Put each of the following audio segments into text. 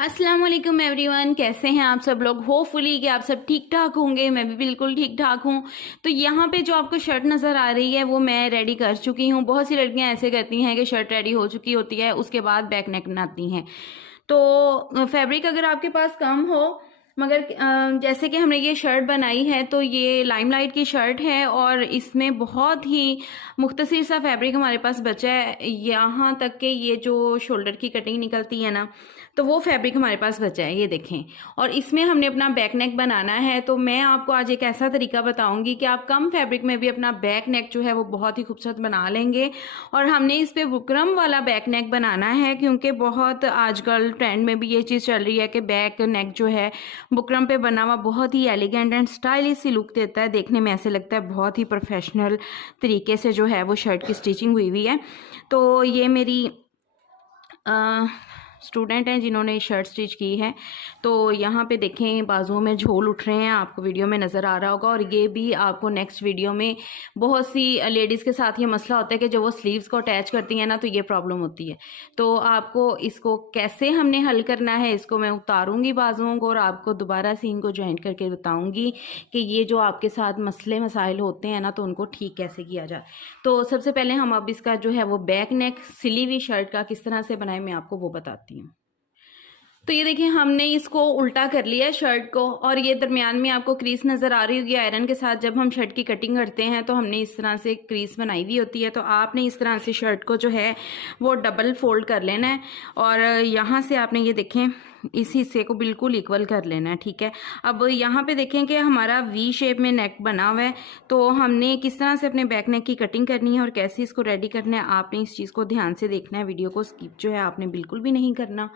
अस्सलाम वालेकुम एवरीवन, कैसे हैं आप सब लोग। होपफुली कि आप सब ठीक ठाक होंगे। मैं भी बिल्कुल ठीक ठाक हूँ। तो यहाँ पे जो आपको शर्ट नज़र आ रही है वो मैं रेडी कर चुकी हूँ। बहुत सी लड़कियाँ ऐसे करती हैं कि शर्ट रेडी हो चुकी होती है, उसके बाद बैक नेक बनाती हैं। तो फैब्रिक अगर आपके पास कम हो, मगर जैसे कि हमने ये शर्ट बनाई है तो ये लाइमलाइट की शर्ट है और इसमें बहुत ही मुख्तसर सा फैब्रिक हमारे पास बचा है। यहाँ तक कि ये जो शोल्डर की कटिंग निकलती है ना, तो वो फैब्रिक हमारे पास बचा है, ये देखें। और इसमें हमने अपना बैक नेक बनाना है। तो मैं आपको आज एक ऐसा तरीका बताऊंगी कि आप कम फैब्रिक में भी अपना बैक नेक जो है वो बहुत ही खूबसूरत बना लेंगे। और हमने इस पे बुकरम वाला बैक नेक बनाना है, क्योंकि बहुत आजकल ट्रेंड में भी ये चीज़ चल रही है कि बैक नेक जो है बुकरम पे बना हुआ बहुत ही एलिगेंट एंड स्टाइलिश सी लुक देता है। देखने में ऐसे लगता है बहुत ही प्रोफेशनल तरीके से जो है वो शर्ट की स्टिचिंग हुई हुई है। तो ये मेरी स्टूडेंट हैं जिन्होंने शर्ट स्टिच की है। तो यहाँ पे देखें बाजुओं में झोल उठ रहे हैं, आपको वीडियो में नज़र आ रहा होगा। और ये भी आपको नेक्स्ट वीडियो में, बहुत सी लेडीज़ के साथ ये मसला होता है कि जब वो स्लीव्स को अटैच करती हैं ना तो ये प्रॉब्लम होती है। तो आपको इसको कैसे हमने हल करना है, इसको मैं उतारूँगी बाजुओं को और आपको दोबारा से इनको जॉइंट करके बताऊँगी कि ये जो आपके साथ मसले मसाइल होते हैं ना तो उनको ठीक कैसे किया जाए। तो सबसे पहले हम अब इसका जो है वो बैक नेक सिली हुई शर्ट का किस तरह से बनाए मैं आपको वो बताती हूँ। तो ये देखिए हमने इसको उल्टा कर लिया है शर्ट को, और ये दरमियान में आपको क्रीज नज़र आ रही होगी। आयरन के साथ जब हम शर्ट की कटिंग करते हैं तो हमने इस तरह से क्रीज बनाई हुई होती है। तो आपने इस तरह से शर्ट को जो है वो डबल फोल्ड कर लेना है और यहाँ से आपने ये देखें इस हिस्से को बिल्कुल इक्वल कर लेना है, ठीक है। अब यहाँ पे देखें कि हमारा वी शेप में नेक बना हुआ है। तो हमने किस तरह से अपने बैक नेक की कटिंग करनी है और कैसे इसको रेडी करना है, आपने इस चीज़ को ध्यान से देखना है। वीडियो को स्किप जो है आपने बिल्कुल भी नहीं करना।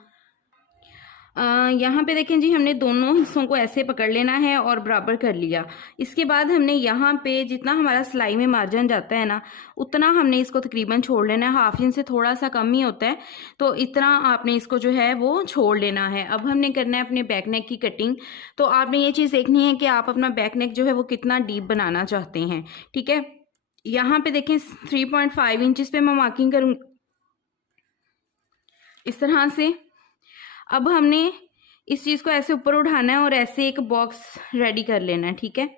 यहाँ पे देखें जी, हमने दोनों हिस्सों को ऐसे पकड़ लेना है और बराबर कर लिया। इसके बाद हमने यहाँ पे जितना हमारा सिलाई में मार्जिन जाता है ना उतना हमने इसको तकरीबन छोड़ लेना है। हाफ इंच से थोड़ा सा कम ही होता है, तो इतना आपने इसको जो है वो छोड़ लेना है। अब हमने करना है अपने बैक नेक की कटिंग। तो आपने ये चीज़ देखनी है कि आप अपना बैक नेक जो है वो कितना डीप बनाना चाहते हैं, ठीक है। यहाँ पे देखें 3.5 इंचज़ पे मैं मार्किंग करूँ इस तरह से। अब हमने इस चीज़ को ऐसे ऊपर उठाना है और ऐसे एक बॉक्स रेडी कर लेना है, ठीक है।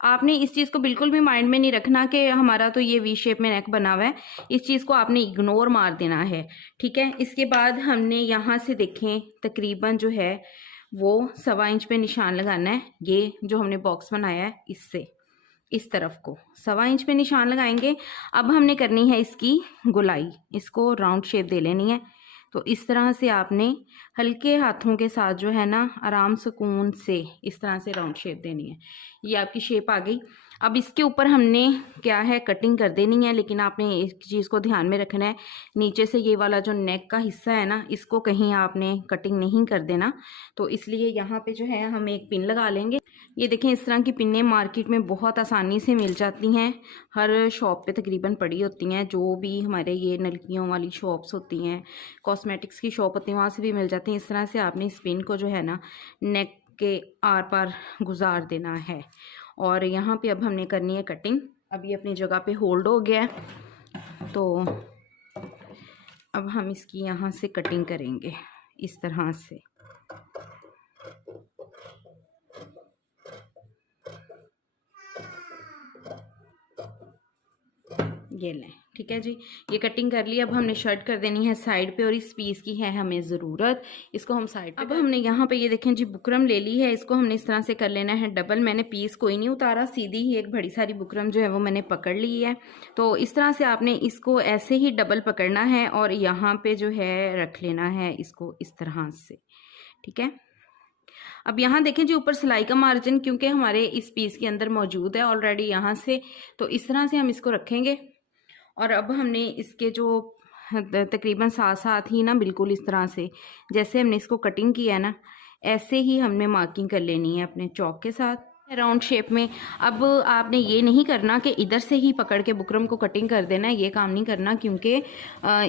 आपने इस चीज़ को बिल्कुल भी माइंड में नहीं रखना कि हमारा तो ये वी शेप में नेक बना हुआ है। इस चीज़ को आपने इग्नोर मार देना है, ठीक है। इसके बाद हमने यहाँ से देखें तकरीबन जो है वो 1.25 इंच पे निशान लगाना है। ये जो हमने बॉक्स बनाया है इससे इस तरफ को 1.25 इंच पे निशान लगाएंगे। अब हमने करनी है इसकी गुलाई, इसको राउंड शेप दे लेनी है। तो इस तरह से आपने हल्के हाथों के साथ जो है ना आराम सुकून से इस तरह से राउंड शेप देनी है। ये आपकी शेप आ गई। अब इसके ऊपर हमने क्या है कटिंग कर देनी है, लेकिन आपने एक चीज़ को ध्यान में रखना है, नीचे से ये वाला जो नेक का हिस्सा है ना इसको कहीं आपने कटिंग नहीं कर देना। तो इसलिए यहाँ पे जो है हम एक पिन लगा लेंगे। ये देखें इस तरह की पिनें मार्केट में बहुत आसानी से मिल जाती हैं, हर शॉप पे तकरीबन पड़ी होती हैं। जो भी हमारे ये नलकियों वाली शॉप्स होती हैं, कॉस्मेटिक्स की शॉप होती है, वहाँ से भी मिल जाती हैं। इस तरह से आपने इस पिन को जो है ना नेक के आर पार गुजार देना है। और यहाँ पे अब हमने करनी है कटिंग। अब ये अपनी जगह पे होल्ड हो गया है, तो अब हम इसकी यहाँ से कटिंग करेंगे इस तरह से। ये लें, ठीक है जी, ये कटिंग कर ली। अब हमने शर्ट कर देनी है साइड पे और इस पीस की है हमें ज़रूरत, इसको हम साइड पे। अब हमने यहाँ पे ये देखें जी बुकरम ले ली है, इसको हमने इस तरह से कर लेना है डबल। मैंने पीस कोई नहीं उतारा, सीधी ही एक बड़ी सारी बुकरम जो है वो मैंने पकड़ ली है। तो इस तरह से आपने इसको ऐसे ही डबल पकड़ना है और यहाँ पे जो है रख लेना है इसको इस तरह से, ठीक है। अब यहाँ देखें जी ऊपर सिलाई का मार्जिन क्योंकि हमारे इस पीस के अंदर मौजूद है ऑलरेडी यहाँ से, तो इस तरह से हम इसको रखेंगे। और अब हमने इसके जो तकरीबन साथ साथ ही ना बिल्कुल इस तरह से जैसे हमने इसको कटिंग किया है ना ऐसे ही हमने मार्किंग कर लेनी है अपने चौक के साथ राउंड शेप में। अब आपने ये नहीं करना कि इधर से ही पकड़ के बुकरम को कटिंग कर देना है, ये काम नहीं करना, क्योंकि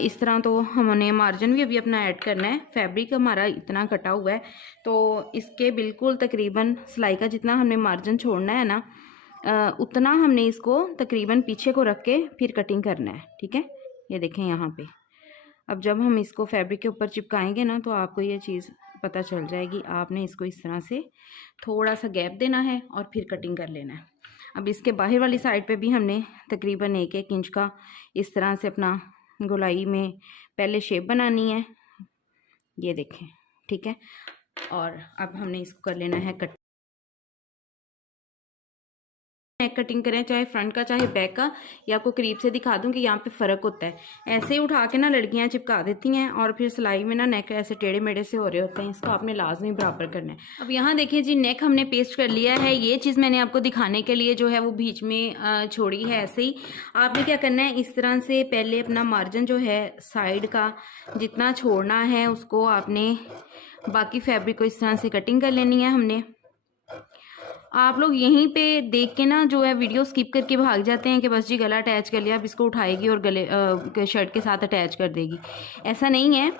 इस तरह तो हमने मार्जिन भी अभी अपना ऐड करना है। फैब्रिक हमारा इतना कटा हुआ है तो इसके बिल्कुल तकरीबन सिलाई का जितना हमने मार्जिन छोड़ना है ना उतना हमने इसको तकरीबन पीछे को रख के फिर कटिंग करना है, ठीक है। ये देखें यहाँ पे अब जब हम इसको फैब्रिक के ऊपर चिपकाएंगे ना तो आपको ये चीज़ पता चल जाएगी। आपने इसको इस तरह से थोड़ा सा गैप देना है और फिर कटिंग कर लेना है। अब इसके बाहर वाली साइड पे भी हमने तकरीबन 1-1 इंच का इस तरह से अपना गोलाई में पहले शेप बनानी है, ये देखें, ठीक है। और अब हमने इसको कर लेना है कट। नेक कटिंग करें, चाहे फ्रंट का चाहे बैक का, ये आपको करीब से दिखा दूं कि यहाँ पे फ़र्क होता है। ऐसे ही उठा के ना लड़कियाँ चिपका देती हैं और फिर सिलाई में ना नेक ऐसे टेढ़े मेढ़े से हो रहे होते हैं। इसको आपने लाजमी बराबर करना है। अब यहाँ देखिए जी, नेक हमने पेस्ट कर लिया है। ये चीज़ मैंने आपको दिखाने के लिए जो है वो बीच में छोड़ी है। ऐसे ही आपने क्या करना है, इस तरह से पहले अपना मार्जिन जो है साइड का जितना छोड़ना है उसको आपने बाकी फैब्रिक को इस तरह से कटिंग कर लेनी है हमने। आप लोग यहीं पे देख के ना जो है वीडियो स्किप करके भाग जाते हैं कि बस जी गला अटैच कर लिया, अब इसको उठाएगी और गले के शर्ट के साथ अटैच कर देगी। ऐसा नहीं है,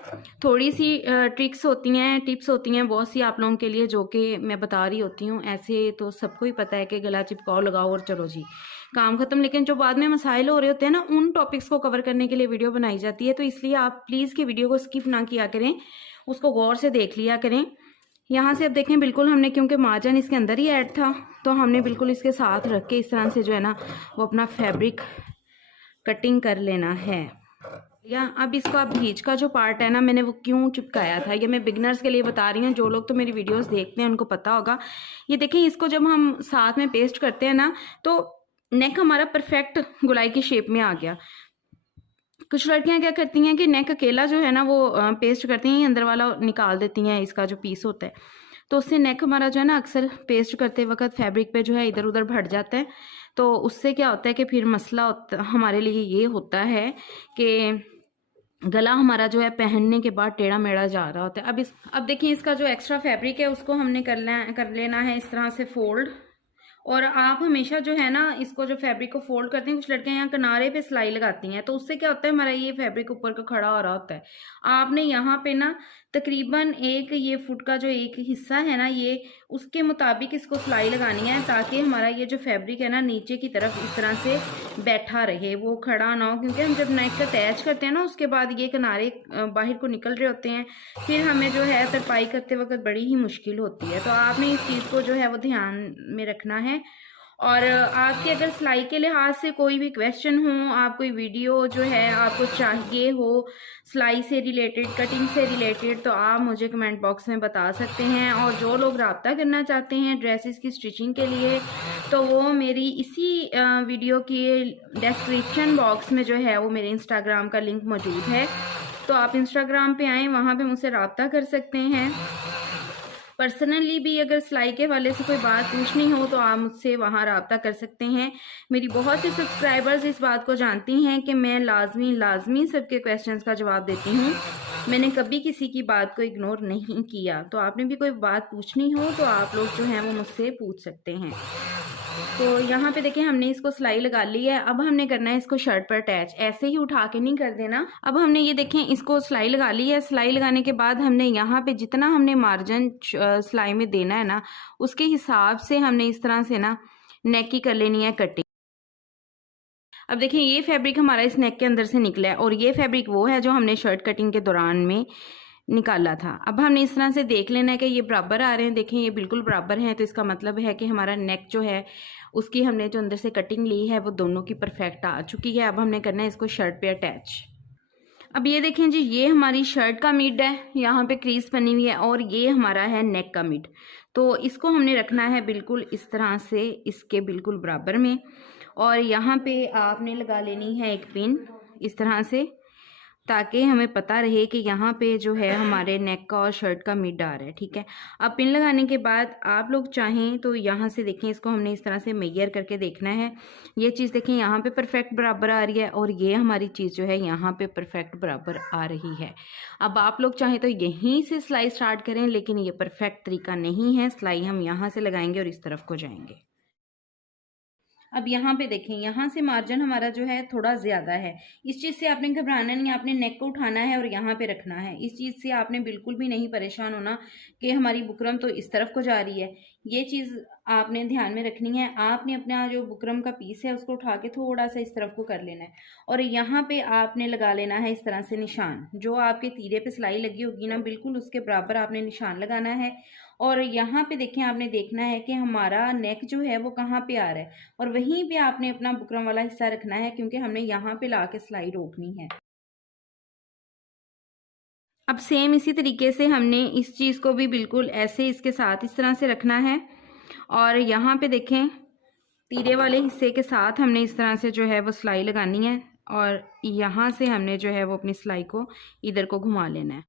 थोड़ी सी ट्रिक्स होती हैं, टिप्स होती हैं बहुत सी आप लोगों के लिए जो कि मैं बता रही होती हूँ। ऐसे तो सबको ही पता है कि गला चिपकाओ लगाओ और चलो जी काम ख़त्म, लेकिन जो बाद में मसाइल हो रहे होते हैं ना, उन टॉपिक्स को कवर करने के लिए वीडियो बनाई जाती है। तो इसलिए आप प्लीज़ कि वीडियो को स्किप ना किया करें, उसको गौर से देख लिया करें। यहाँ से अब देखें, बिल्कुल हमने क्योंकि मार्जिन इसके अंदर ही ऐड था तो हमने बिल्कुल इसके साथ रख के इस तरह से जो है ना वो अपना फैब्रिक कटिंग कर लेना है। या अब इसका बीच का जो पार्ट है ना, मैंने वो क्यों चिपकाया था, ये मैं बिगनर्स के लिए बता रही हूँ। जो लोग तो मेरी वीडियोस देखते हैं उनको पता होगा। ये देखें, इसको जब हम साथ में पेस्ट करते हैं ना तो नेक हमारा परफेक्ट गुलाई की शेप में आ गया। कुछ लड़कियां क्या करती हैं कि नेक अकेला जो है ना वो पेस्ट करती हैं, अंदर वाला निकाल देती हैं, इसका जो पीस होता है, तो उससे नेक हमारा जो है ना अक्सर पेस्ट करते वक्त फैब्रिक पे जो है इधर उधर भट जाता है। तो उससे क्या होता है कि फिर मसला हमारे लिए ये होता है कि गला हमारा जो है पहनने के बाद टेढ़ा मेढ़ा जा रहा होता है। अब देखिए, इसका जो एक्स्ट्रा फैब्रिक है उसको हमने कर लेना है इस तरह से फोल्ड। और आप हमेशा जो है ना इसको जो फैब्रिक को फोल्ड करते हैं, कुछ लड़कियां यहाँ किनारे पे सिलाई लगाती हैं, तो उससे क्या होता है हमारा ये फैब्रिक ऊपर का खड़ा हो रहा होता है। आपने यहाँ पे ना तकरीबन ये फुट का जो एक हिस्सा है ना, ये उसके मुताबिक इसको सिलाई लगानी है ताकि हमारा ये जो फैब्रिक है ना नीचे की तरफ इस तरह से बैठा रहे, वो खड़ा ना हो। क्योंकि हम जब नेक का अटैच करते हैं ना उसके बाद ये किनारे बाहर को निकल रहे होते हैं, फिर हमें जो है तरपाई करते वक्त बड़ी ही मुश्किल होती है। तो आपने इस चीज़ को जो है वो ध्यान में रखना है। और आपके अगर सिलाई के लिहाज से कोई भी क्वेश्चन हो, आप कोई वीडियो जो है आपको चाहिए हो सिलाई से रिलेटेड, कटिंग से रिलेटेड, तो आप मुझे कमेंट बॉक्स में बता सकते हैं। और जो लोग रब्ता करना चाहते हैं ड्रेसेस की स्टिचिंग के लिए, तो वो मेरी इसी वीडियो की डिस्क्रिप्शन बॉक्स में जो है वो मेरे इंस्टाग्राम का लिंक मौजूद है, तो आप इंस्टाग्राम पे आएँ, वहाँ पे मुझसे रब्ता कर सकते हैं। पर्सनली भी अगर सिलाई के वाले से कोई बात पूछनी हो तो आप मुझसे वहाँ रब्ता कर सकते हैं। मेरी बहुत सी सब्सक्राइबर्स इस बात को जानती हैं कि मैं लाजमी सबके क्वेश्चंस का जवाब देती हूँ। मैंने कभी किसी की बात को इग्नोर नहीं किया। तो आपने भी कोई बात पूछनी हो तो आप लोग जो हैं वो मुझसे पूछ सकते हैं। तो यहाँ पे देखें, हमने इसको सिलाई लगा ली है। अब हमने करना है इसको शर्ट पर अटैच, ऐसे ही उठा के नहीं कर देना। अब हमने ये देखें इसको सिलाई लगा ली है। सिलाई लगाने के बाद हमने यहाँ पे जितना हमने मार्जिन सिलाई में देना है ना, उसके हिसाब से हमने इस तरह से ना नेक की कर लेनी है कटिंग। अब देखिए, ये फैब्रिक हमारा इस नेक के अंदर से निकला है और ये फैब्रिक वो है जो हमने शर्ट कटिंग के दौरान में निकाला था। अब हमने इस तरह से देख लेना है कि ये बराबर आ रहे हैं। देखें, ये बिल्कुल बराबर हैं, तो इसका मतलब है कि हमारा नेक जो है उसकी हमने जो अंदर से कटिंग ली है वो दोनों की परफेक्ट आ चुकी है। अब हमने करना है इसको शर्ट पे अटैच। अब ये देखें जी, ये हमारी शर्ट का मिड है, यहाँ पे क्रीज बनी हुई है, और ये हमारा है नेक का मिड। तो इसको हमने रखना है बिल्कुल इस तरह से, इसके बिल्कुल बराबर में। और यहाँ पे आपने लगा लेनी है एक पिन इस तरह से, ताकि हमें पता रहे कि यहाँ पे जो है हमारे नेक का और शर्ट का मिड आ रहा है। ठीक है, अब पिन लगाने के बाद आप लोग चाहें तो यहाँ से देखें, इसको हमने इस तरह से मेजर करके देखना है। ये चीज़ देखें यहाँ पे परफेक्ट बराबर आ रही है और ये हमारी चीज़ जो है यहाँ पे परफेक्ट बराबर आ रही है। अब आप लोग चाहें तो यहीं से सिलाई स्टार्ट करें, लेकिन ये परफेक्ट तरीका नहीं है। सिलाई हम यहाँ से लगाएंगे और इस तरफ को जाएंगे। अब यहाँ पे देखें, यहाँ से मार्जिन हमारा जो है थोड़ा ज़्यादा है। इस चीज़ से आपने घबराना नहीं, आपने नेक को उठाना है और यहाँ पे रखना है। इस चीज़ से आपने बिल्कुल भी नहीं परेशान होना कि हमारी बुकरम तो इस तरफ को जा रही है। ये चीज़ आपने ध्यान में रखनी है। आपने अपना जो बुकरम का पीस है उसको उठा के थोड़ा सा इस तरफ को कर लेना है और यहाँ पे आपने लगा लेना है इस तरह से निशान। जो आपके तीरे पे सिलाई लगी होगी ना, बिल्कुल उसके बराबर आपने निशान लगाना है। और यहाँ पे देखें, आपने देखना है कि हमारा नेक जो है वो कहाँ पे आ रहा है और वहीं पे आपने अपना बुकरम वाला हिस्सा रखना है, क्योंकि हमने यहाँ पे ला के सिलाई रोकनी है। अब सेम इसी तरीके से हमने इस चीज़ को भी बिल्कुल ऐसे इसके साथ इस तरह से रखना है और यहाँ पे देखें तीरे वाले हिस्से के साथ हमने इस तरह से जो है वो सिलाई लगानी है और यहाँ से हमने जो है वो अपनी सिलाई को इधर को घुमा लेना है।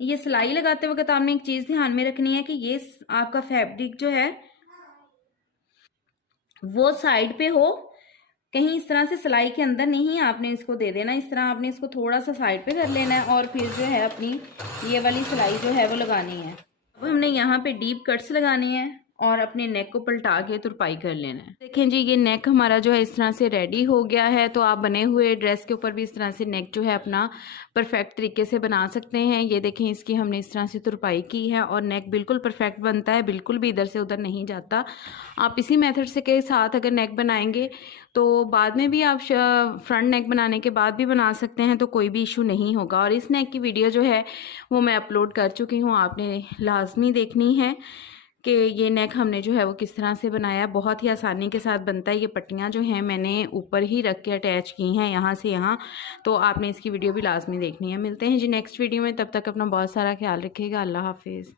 ये सिलाई लगाते वक्त आपने एक चीज़ ध्यान में रखनी है कि ये आपका फैब्रिक जो है वो साइड पे हो, कहीं इस तरह से सिलाई के अंदर नहीं आपने इसको दे देना। इस तरह आपने इसको थोड़ा सा साइड पे कर लेना है और फिर जो है अपनी ये वाली सिलाई जो है वो लगानी है। अब हमने यहाँ पे डीप कट्स लगाने हैं और अपने नेक को पलटा के तुरपाई कर लेना है। देखें जी, ये नेक हमारा जो है इस तरह से रेडी हो गया है। तो आप बने हुए ड्रेस के ऊपर भी इस तरह से नेक जो है अपना परफेक्ट तरीके से बना सकते हैं। ये देखें, इसकी हमने इस तरह से तुरपाई की है और नेक बिल्कुल परफेक्ट बनता है, बिल्कुल भी इधर से उधर नहीं जाता। आप इसी मेथड से के साथ अगर नेक बनाएंगे तो बाद में भी आप फ्रंट नेक बनाने के बाद भी बना सकते हैं, तो कोई भी इशू नहीं होगा। और इस नेक की वीडियो जो है वो मैं अपलोड कर चुकी हूँ, आपने लाजमी देखनी है कि ये नेक हमने जो है वो किस तरह से बनाया। बहुत ही आसानी के साथ बनता है। ये पट्टियाँ जो हैं मैंने ऊपर ही रख के अटैच की हैं यहाँ से यहाँ, तो आपने इसकी वीडियो भी लाजमी देखनी है। मिलते हैं जी नेक्स्ट वीडियो में, तब तक अपना बहुत सारा ख्याल रखिएगा। अल्लाह हाफिज़।